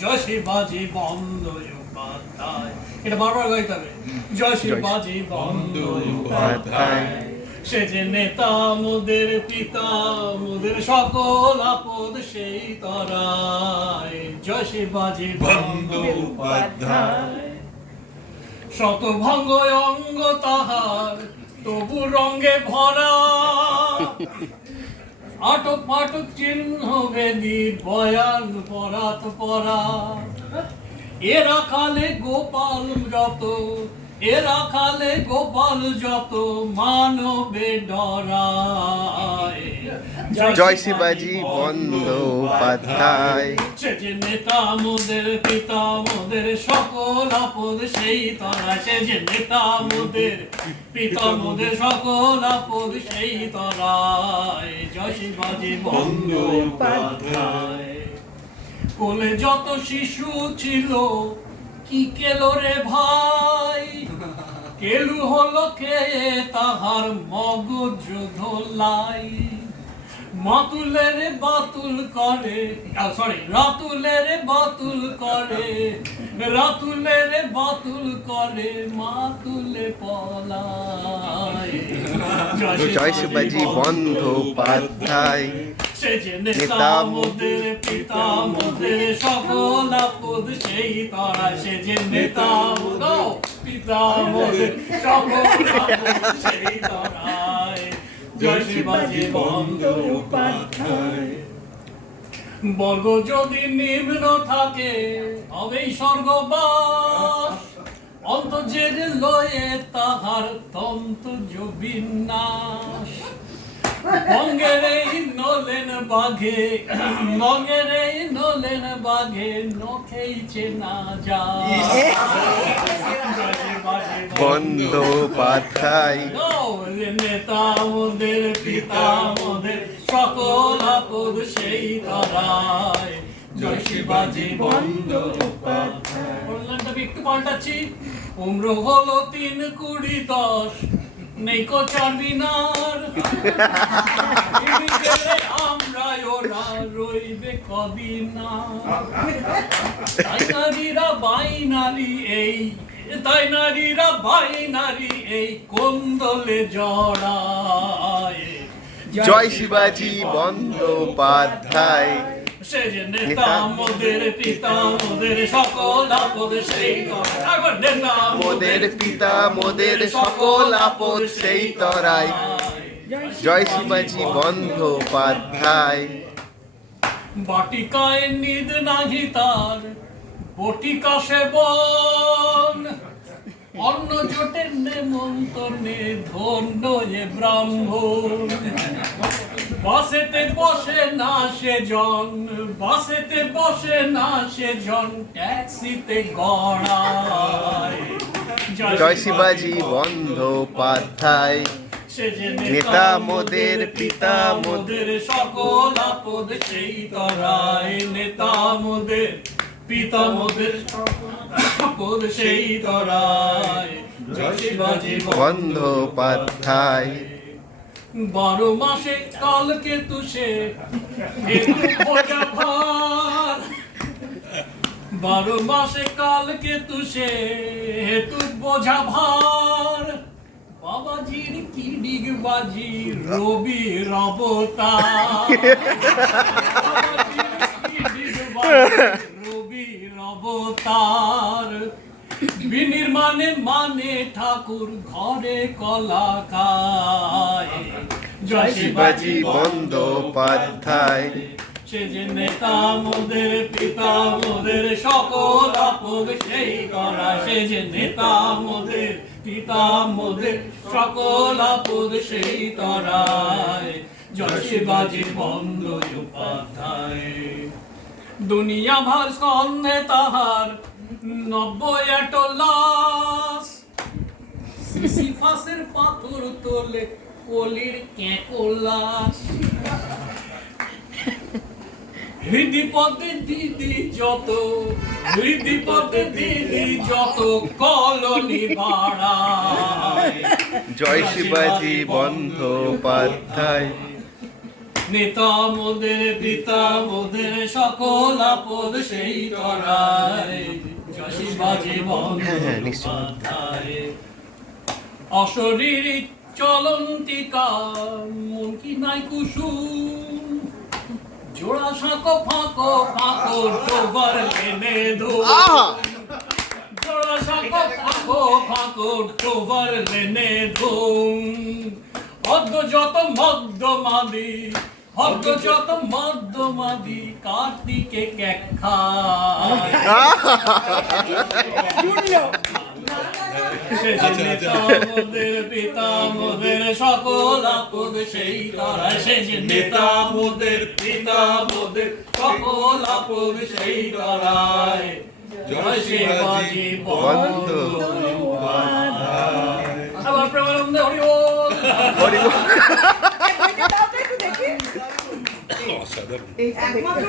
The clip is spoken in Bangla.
জয় শিবাজি বন্দ্যোপাধ্যায়, এটা বারবার গাইতে হবে। জয় শিবাজি বন্দ্যোপাধ্যায়, সে যে নেতা মোদের পিতা মোদের সকল আপদ সেই তরায়। জয় শিবাজি বন্দ্যোপাধ্যায়, শতভঙ্গ অঙ্গ তাহার তবু রঙ্গে ভরা, আটক পাটক চিহ্ন ভেদি বয়ান পরাত পরা। এরা খালে গোপাল যত, এরা খালে গোপাল যত মানবে ডরায়। জয় শিবাজি বন্দ্যোপাধ্যায়, সে যে নেতা মোদের পিতা মোদের সকল আপদ সেই তরা। সে যে নেতা মোদের পিতা মোদের সকল আপদ সেই তরায়। জয় শিবাজি বন্দ্যোপাধ্যায়, কোলে যত শিশু ছিল কি কেলো রে ভাই, কেলু হলো কে তাহার মগজ ধোলাই। মাতুলের বাতুল করে, রাতুলের বাতুল করে, রাতুলের বাতুল করে, মাতুলে পলায়। জয় শিবাজি বন্দ্যোপাধ্যায়, সে যে নেতা মোদের পিতা মোদের সকল আপদ সেই তরা। সে যে নেতা মোদের পিতা মোদের সকল আপদ সেই তরায়। জয় শিবাজি বন্দ্যোপাধ্যায়, বর্গ যদি নিম্ন থাকে তবেই স্বর্গবাস, অন্তর্যের লয়ে তাহার তন্ত্র বিন্যাস। বঙ্গের এই নলেন বাঘে, বঙ্গের এই নলেন বাঘে নখেইছে না যায়। বন্দ্যোপাধ্যায়, নেতা মোদের পিতা মোদের সকল আপদ সেই তরায়। জয় শিবাজি বন্দ্যোপাধ্যায়। বললামটাকে একটু পাল্টাচ্ছি। উম্র হলো 3 20 10, নেই কো চারমিনার। আমরা ওরা রইবে কদিন না। তাই নারীরা বাইনারি এই, তাই নারীরা বাইনারি এই কোন্দলে জড়ায়। জয় শিবাজি বন্দ্যোপাধ্যায়, সে যে নেতা মোদের পিতা মোদের সকল আপদ সেই তরায়। নেতা মোদের পিতা মোদের সকল আপদ সেই তরায়। জয় শিবাজি বন্দ্যোপাধ্যায়, বাটিকায় নিদ নাহি তার বটিকা সেবন, অন্ন জোটের নেমন্তনে ধন্য এ ব্রাহ্মণ। বাসেতে বসে না সে জন, বাসেতে বসে না সে জন, ট্যাক্সিতে গড়ায়। জয় শিবাজি বন্দ্যোপাধ্যায়, সে যে নেতা মোদের পিতা মোদের সকল আপদ সেই তরায়। নেতা মোদের পিতা মোদের আপদ সেই তরায়। জয় শিবাজি বন্দ্যোপাধ্যায়, 12 মাসে কালকে তুষে হেতু বোঝা ভার, 12 মাসে কালকে তুষে হেতু বোঝা ভার। বাবাজির কি ডিগবাজি রবির অবতার, বাবাজির কি ডিগবাজি রবির অবতার। বিনির্মাণে মানে ঠাকুর ঘরে কলা খায়। জয় শিবাজি বন্দ্যোপাধ্যায়, সে যে নেতা মোদের পিতা মোদের সকল আপদ সেই তরা। সে যে নেতা মোদের পিতা মোদের সকল আপদ সেই তরায়। জয় শিবাজি বন্দ্যোপাধ্যায়, দুনিয়া ভার স্কন্ধে তাহার 90 লাশ। সিসিফাসের পাথর তোলে কলির ক্যাকলাস। হৃদি পদে দিদি যত, হৃদি পদে দিদি যত কলোনি বাড়ায়। জয় শিবাজি বন্দ্যোপাধ্যায়, নেতা মোদের পিতা মোদের সকল আপদ সেই তরায় জয় শিবাজি বন্দ্যোপাধ্যায় অশরীরী চলন্তিকা মন কি নাই কুসুম জোড়া সাঁকো ফাঁকো ফাঁকো ডোবার লেনে ধো জোড়া সাঁকো ফাঁকো ফাঁকো ডোবার লেনে ধুম অদ্য যত মদ্যমাদি অদ্য যত মদ্যমাদি কার্তিকে কেক খায় মোদের পিতা মোদের সকল আপদ সেই তারায় সে যে নেতা মোদের পিতা মোদের সকল আপদ সেই তারায় জয় শিবাজি বন্দ্যোপাধ্যায় আবার প্রেমানন্দে হরি বল হরি বল। এই একমাত্র